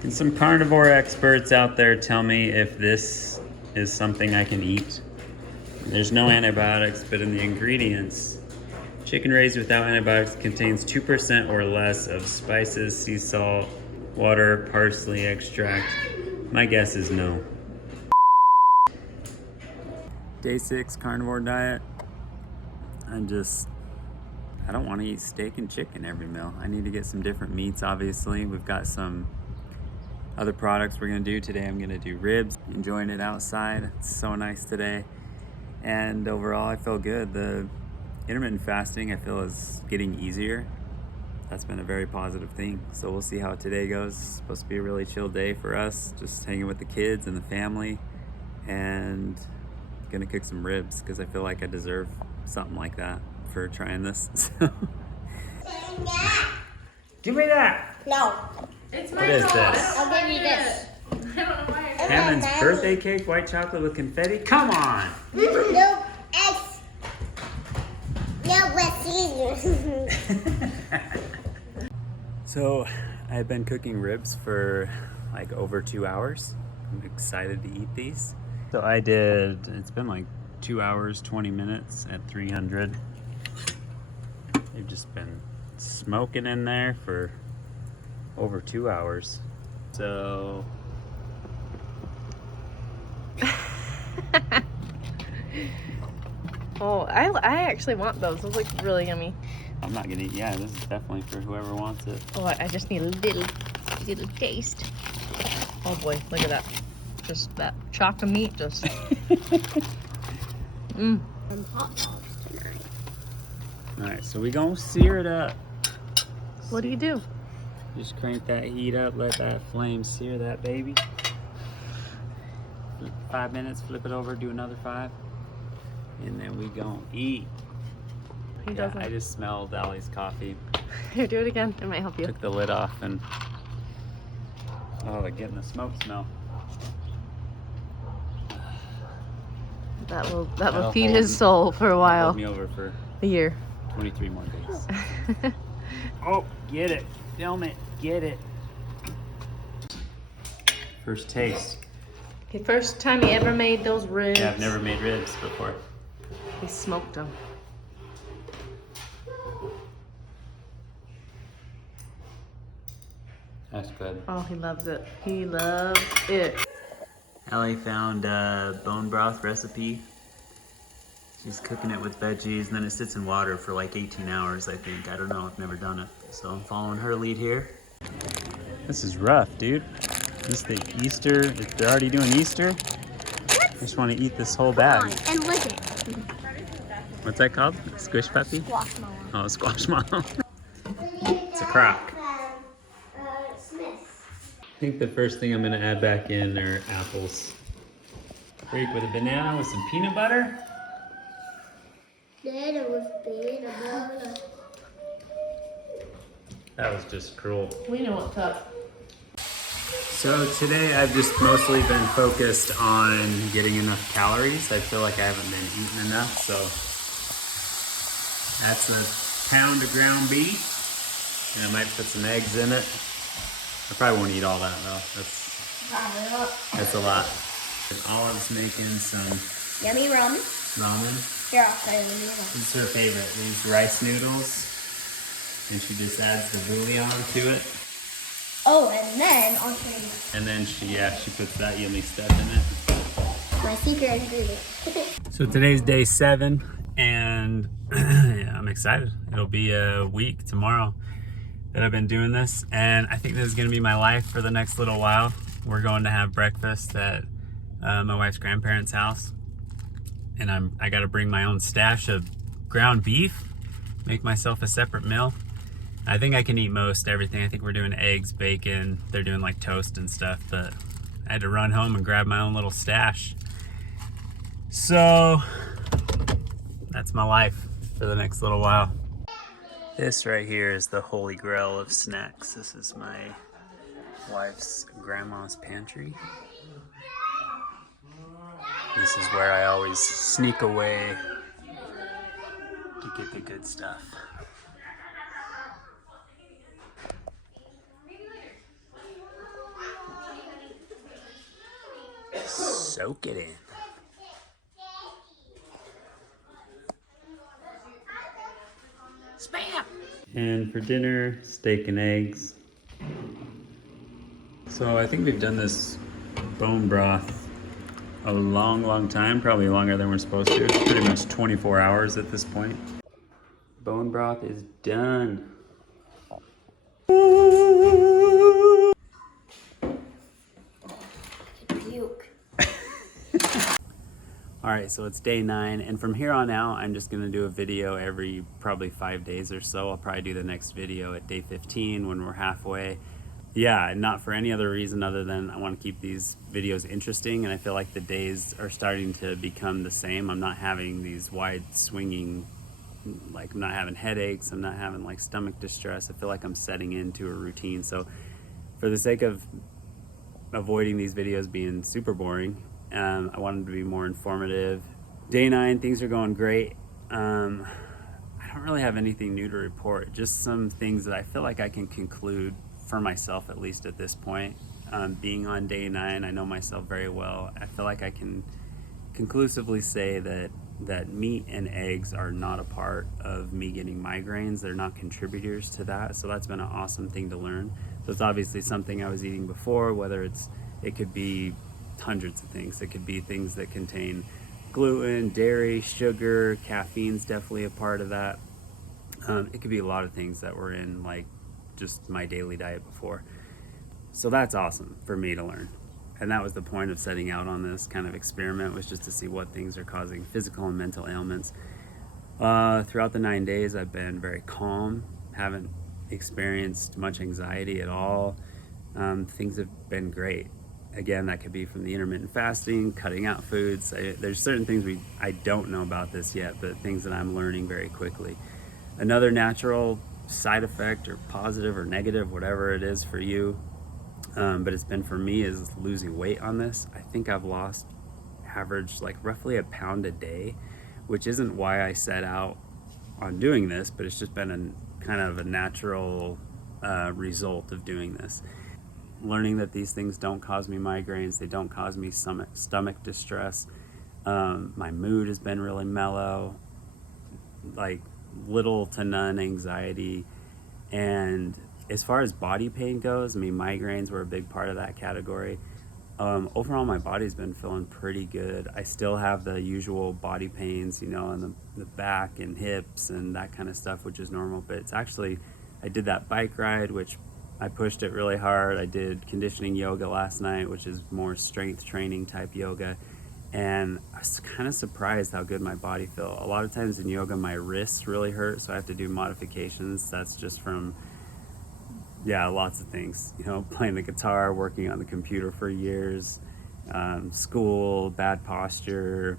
Can some carnivore experts out there tell me if this is something I can eat? There's no antibiotics, but in the ingredients, chicken raised without antibiotics contains 2% or less of spices, sea salt, water, parsley extract. My guess is no. Day 6 carnivore diet. I don't want to eat steak and chicken every meal. I need to get some different meats, obviously. We've got some other products we're gonna do today. I'm gonna do ribs, enjoying it outside. It's so nice today. And overall, I feel good. The intermittent fasting, I feel, is getting easier. That's been a very positive thing. So we'll see how today goes. It's supposed to be a really chill day for us, just hanging with the kids and the family. And gonna cook some ribs because I feel like I deserve something like that for trying this. So. Give me that! No. It's my What is fault. this? I'll give you this. I don't know why. Hammond's birthday cake, white chocolate with confetti? Come on! No eggs. No with Caesar. So I've been cooking ribs for like over 2 hours. I'm excited to eat these. So it's been like 2 hours, 20 minutes at 300. They've just been smoking in there for over 2 hours. So Oh, I actually want those. Those look really yummy. I'm not gonna eat, yeah, this is definitely for whoever wants it. Oh, I just need a little taste. Oh boy, look at that. Just that chocolate meat just. And hot dogs tonight. Alright, so we gonna sear it up. What do you do? Just crank that heat up, let that flame sear that baby. 5 minutes, flip it over, do another 5. And then we gonna eat. He Yeah, doesn't. I just smelled Allie's coffee. Here, do it again. It might help you. Took the lid off and oh, getting the smoke smell. That will That'll feed hold his soul for a Hold while. me over for A year. 23 more days. Oh, get it. Film it. Get it. First taste. Okay, first time he ever made those ribs. Yeah, I've never made ribs before. He smoked them. That's good. Oh, he loves it. He loves it. Allie found a bone broth recipe. She's cooking it with veggies, and then it sits in water for like 18 hours, I think. I don't know, I've never done it. So I'm following her lead here. This is rough, dude. This is the Easter, they're already doing Easter? I just want to eat this whole bag. And lick it. What's that called? Squish puppy? Squashmallow. Oh, squashmallow. It's a crock. I think the first thing I'm gonna add back in are apples. Break with a banana with some peanut butter. That was just cruel. We know what's up. So today I've just mostly been focused on getting enough calories. I feel like I haven't been eating enough, so that's a pound of ground beef, and I might put some eggs in it. I probably won't eat all that though. That's a lot. And Olive's making some Yummy ramen. ramen. Here, I'll show you the noodles. This is her favorite, these rice noodles. And she just adds the bouillon to it. Oh, and then I'll show you And then she puts that yummy stuff in it. my secret ingredient. So today's day 7, and yeah, I'm excited. It'll be a week tomorrow that I've been doing this, and I think this is gonna be my life for the next little while. We're going to have breakfast at my wife's grandparents' house, and I gotta bring my own stash of ground beef, make myself a separate meal. I think I can eat most everything. I think we're doing eggs, bacon, they're doing like toast and stuff, but I had to run home and grab my own little stash. So that's my life for the next little while. This right here is the holy grail of snacks. This is my wife's grandma's pantry. This is where I always sneak away to get the good stuff. Soak it in. Spam! And for dinner, steak and eggs. So I think we've done this bone broth a long time, probably longer than we're supposed to. It's pretty much 24 hours at this point. Bone broth is done. Puke. All right, so it's day 9, and from here on out, I'm just gonna do a video every probably 5 days or so. I'll probably do the next video at day 15 when we're halfway. Yeah, not for any other reason other than I want to keep these videos interesting, and I feel like the days are starting to become the same. I'm not having these wide swinging, like I'm not having headaches, I'm not having like stomach distress. I feel like I'm setting into a routine. So for the sake of avoiding these videos being super boring, I wanted to be more informative. Day 9, things are going great. I don't really have anything new to report, just some things that I feel like I can conclude for myself, at least at this point. Being on day 9, I know myself very well. I feel like I can conclusively say that meat and eggs are not a part of me getting migraines. They're not contributors to that. So that's been an awesome thing to learn. So it's obviously something I was eating before, whether it could be hundreds of things. It could be things that contain gluten, dairy, sugar, caffeine's definitely a part of that. It could be a lot of things that were in like just my daily diet before. So that's awesome for me to learn. And that was the point of setting out on this kind of experiment, was just to see what things are causing physical and mental ailments. Throughout the 9 days, I've been very calm, haven't experienced much anxiety at all. Things have been great. Again, that could be from the intermittent fasting, cutting out foods. There's certain things I don't know about this yet, but things that I'm learning very quickly. Another natural side effect, or positive or negative, whatever it is for you, but it's been for me, is losing weight on this. I think I've lost average like roughly a pound a day, which isn't why I set out on doing this, but it's just been a kind of a natural result of doing this. Learning that these things don't cause me migraines, they don't cause me stomach distress. My mood has been really mellow, like little to none anxiety. And as far as body pain goes, I mean, migraines were a big part of that category. Overall, my body's been feeling pretty good. I still have the usual body pains, you know, in the back and hips and that kind of stuff, which is normal. But it's actually, I did that bike ride, which I pushed it really hard. I did conditioning yoga last night, which is more strength training type yoga. And I was kind of surprised how good my body felt. A lot of times in yoga, my wrists really hurt, so I have to do modifications. That's just from, yeah, lots of things. You know, playing the guitar, working on the computer for years, school, bad posture,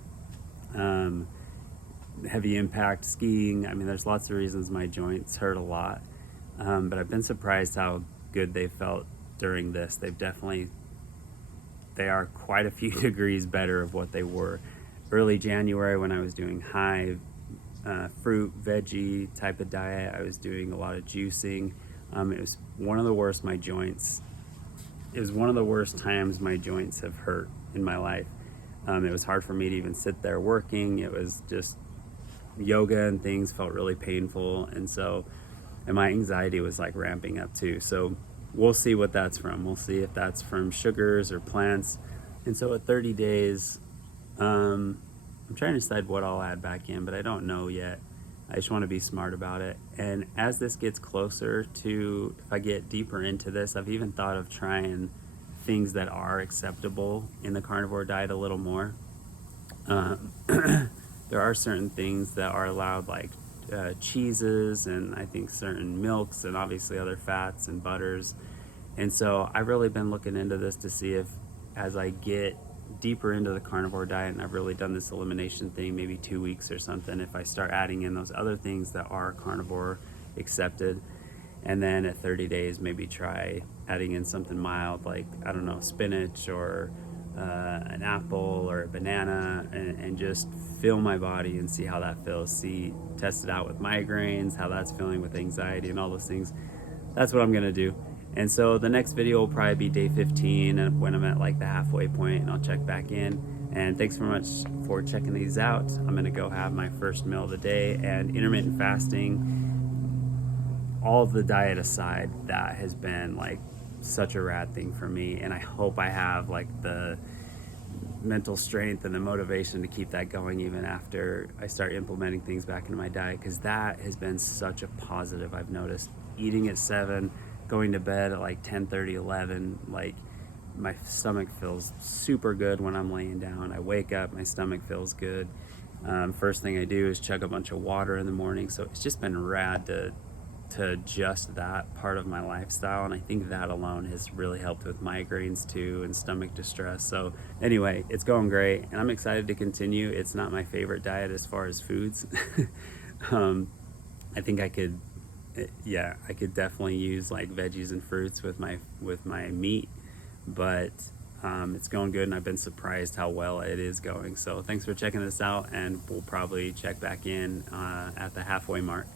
heavy impact skiing. I mean, there's lots of reasons my joints hurt a lot. But I've been surprised how good they felt during this. They are quite a few degrees better of what they were early January, when I was doing high fruit, veggie type of diet. I was doing a lot of juicing. It was one of the worst times my joints have hurt in my life. It was hard for me to even sit there working. It was just yoga and things felt really painful. And my anxiety was like ramping up too. So we'll see what that's from. We'll see if that's from sugars or plants. And so at 30 days, I'm trying to decide what I'll add back in, but I don't know yet. I just want to be smart about it. And as this gets closer to, if I get deeper into this, I've even thought of trying things that are acceptable in the carnivore diet a little more. There are certain things that are allowed, like cheeses, and I think certain milks, and obviously other fats and butters. And so I've really been looking into this to see if, as I get deeper into the carnivore diet, and I've really done this elimination thing, maybe 2 weeks or something, if I start adding in those other things that are carnivore accepted, and then at 30 days maybe try adding in something mild, like, I don't know, spinach or an apple or a banana, and just feel my body and see how that feels. Test it out with migraines, how that's feeling with anxiety and all those things. That's what I'm gonna do. And so the next video will probably be day 15 and when I'm at like the halfway point, and I'll check back in. And thanks very much for checking these out. I'm gonna go have my first meal of the day. And intermittent fasting, all of the diet aside, that has been like such a rad thing for me, and I hope I have like the mental strength and the motivation to keep that going even after I start implementing things back into my diet, because that has been such a positive. I've noticed eating at 7, going to bed at like 10:30, 11, like my stomach feels super good when I'm laying down. I wake up, my stomach feels good. First thing I do is chug a bunch of water in the morning. So it's just been rad to adjust that part of my lifestyle, and I think that alone has really helped with migraines too and stomach distress. So anyway, it's going great, and I'm excited to continue. It's not my favorite diet as far as foods. I think I could definitely use like veggies and fruits with my meat, but it's going good, and I've been surprised how well it is going. So thanks for checking this out, and we'll probably check back in at the halfway mark.